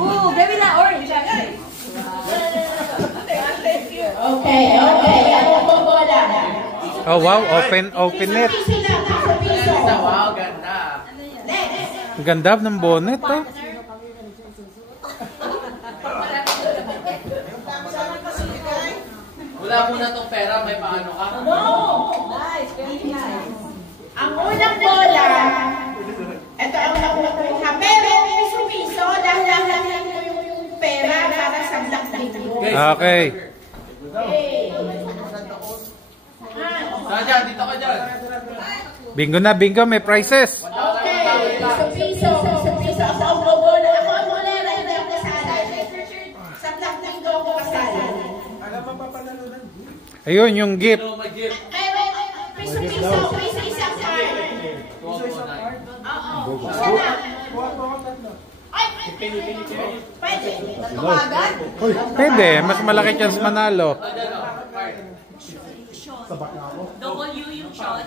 Ooh, baby na orange. Okay, okay. Oh wow, open it. Wow, ganda. Ang ganda ng bonnet, oh. Wala muna tong pera, may paano ka? No! Nice, very nice. Ang unang bola, ito ang nakukuha. Pero piso-piso, dahil mo yung pera para sa black bingo. Okay. Dyan, dito ka dyan. Bingo na, bingo. May prizes. Okay, piso-piso. Ako ang bobola. Ako ang bolera, hindi ako kasali. Sa black bingo ako kasali. Ayun, yung gift. Piso-piso. Piso isang card. Oo. Isa na. Ay, pwede. Nakawagan? Pwede, mas malaki chance manalo. W yung shot.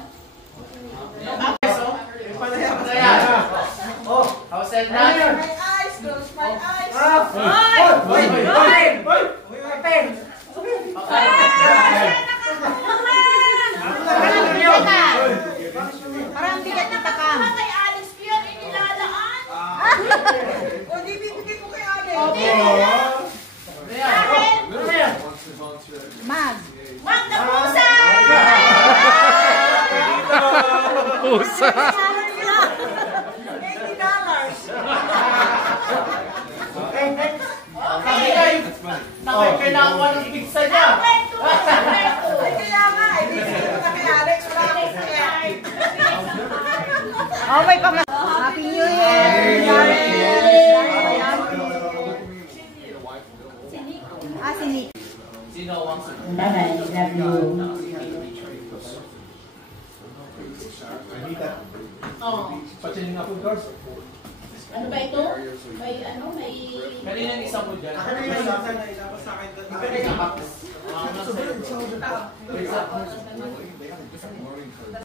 Oh, how's that now? My eyes, close my eyes. Parang bigat ng takam. Kay Alex yun, inilalaan. O, di bibigay ko kay Alex. Mag. Wag na pusa! Pusa. Kailangan ko ng pizza niya. Oh, may pang... Happy New Year! Ah, si Nick. Sino ang Bye-bye, love you. Ano ba ito? May ano, may... Kanina yung isa mo dyan.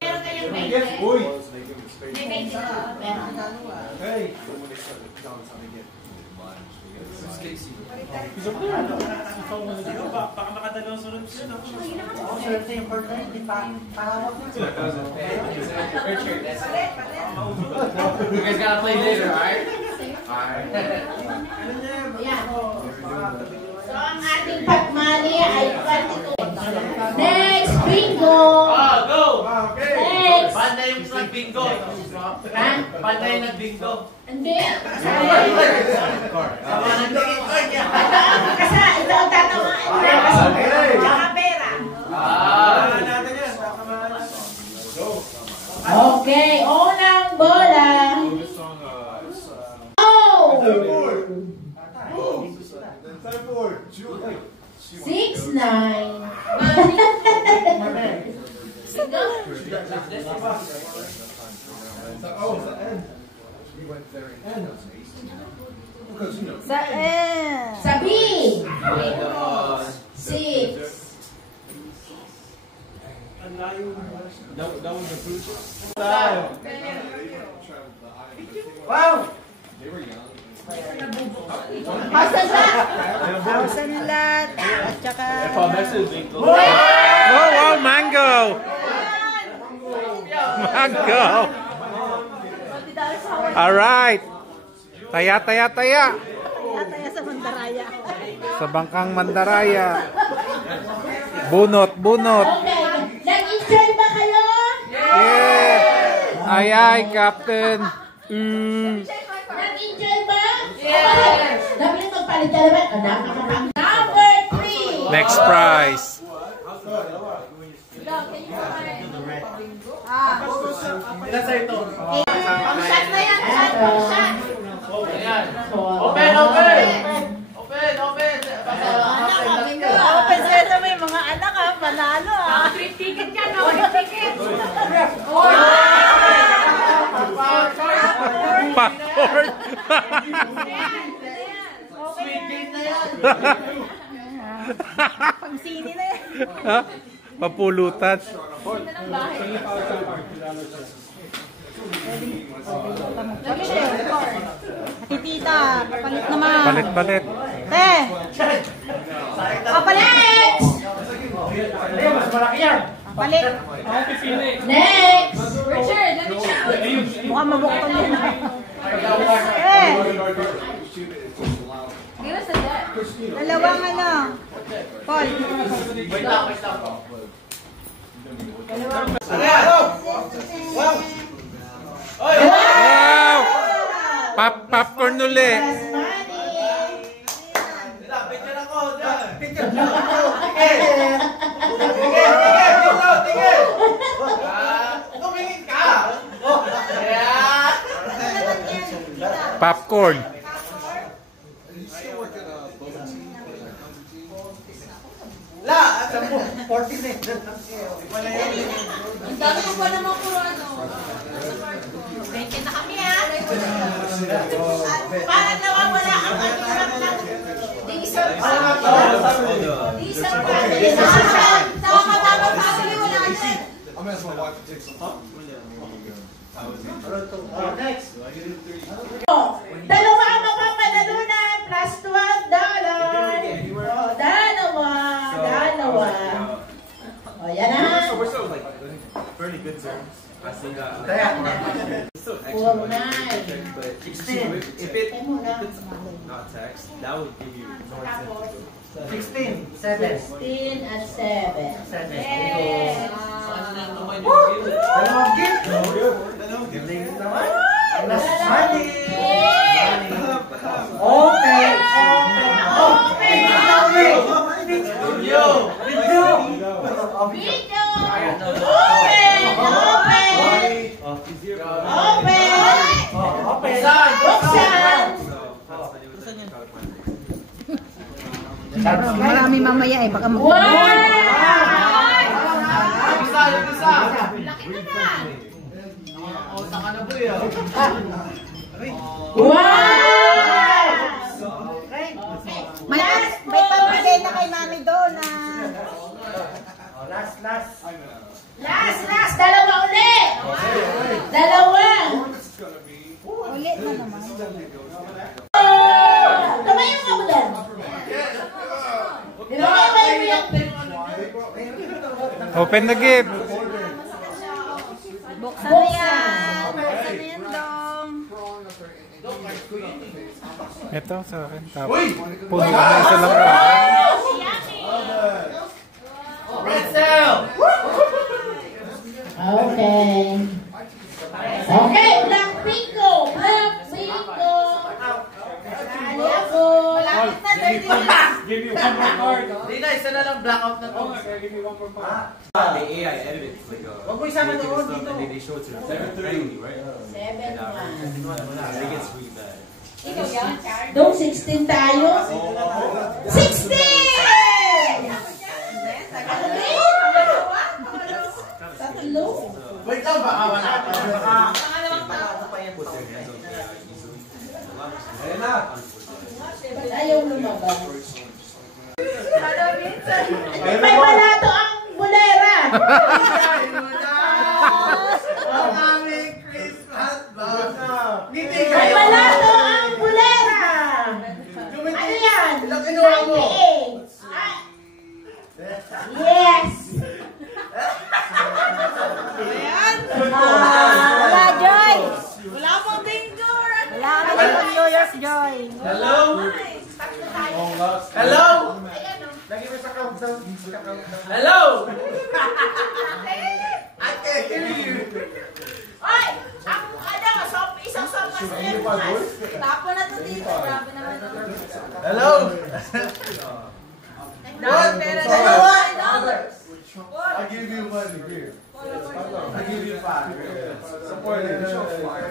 Meron kayong 20? Uy! May 20 na. Meron. Hey! Baka makadalawang sunod siya, no? You guys gotta play later, alright? Alright. Ayan. So, ang ating pagmali ay 22. Next, bingo! Go! Next! Banda yung nag-bingo. Banda yung nag-bingo. Hindi. Kasi ito ang tatamaan na. Mga pera. Okay, unang bola. Oh! 6-9. Sa N. Sa B. 6. Wow! How's that? Hausa ng lahat. At saka... Oh, wow, mango. Mango. Alright. Taya, taya, taya. Tataya sa Mandaraya. Sa bangkang Mandaraya. Bunot, bunot. Okay. Nag-enjoy ba kayo? Yeah. Ay, ay, Captain. Nag-enjoy ba? Yes. Dapat yung magpalit ka naman. Number 3. Next prize. Ilan sa ito? Pang-shot na yan. Pang-shot. Ayan. Open, open! Open, open! Open sila may mga anak ha. Panalo ha. Free ticket yan. Free ticket. Passport. Sweet game na yan! Pang sini na yan. Papulutan. Palit eh. Ati tita, papalit naman. Palit-palit. Te! Papalit! Mas malaki yan. Palit. Next! Richard, let me check. Mukhang mabuktong yun. Eh! Give us a deck. Dalawang ano. Paul. Wait lang. Wow! Popcorn uli. Picture ako. Picture. Tingin. Tumingin ka. Popcorn. La, 14 eh. Ang dami ko pa naman puro ano. Beke na kami ha. Parang nawawala ang ating ng diesel family. Sa Katama family wala na. Dalawa ang mapapanalunan plus $12. Dalawa. O yan na. We're so like fairly good zones. I think Puro na. but if it's not text, that would give you more sense. 16, 7. 16 at 7. Dalawang gift. Galing naman. Plus money. Open. Yo! Video. Open. Buksan. Marami mamaya eh. Baka Wow! Wow! may pamigay na kay mami doon na. Last. Dalawa ulit. Dalawa. Ulit na naman. Tumayo ka mo doon. Tumayo mo yung... Open the gift. Buksan na yan. Buksan na yan dong. Ito sa akin. Tapos. Puno na isa lang. Red cell. Okay, Black Bingo. Sali ako. Give me one more card. Dina, isa na lang blackout na to. Give me one more card. The AI edited like Wag mo isama doon dito. and they show it to them randomly, right? 7-1. It gets really bad. Dong, 16 tayo. 16! Tatlo. Wait lang, baka wala. Baka... Put their hands on the AI easily. Ayun na. Ba't ayaw lumabas? May balato ang bulera. Ang aming Christmas bag. May balato ang bulera. Ano yan? Ilang kinuha mo? 98. Yes. Wala, Joy. Wala pong bingo. Wala kami pang New Year's Joy. Hello? Hello? Lagi mo sa countdown. Hello? I can hear you. Oy! Ang isang sopa sa Elmas. Tapo na to dito. Grabe naman to. Hello? What? $1. I give you money here. I give you 5. Support it.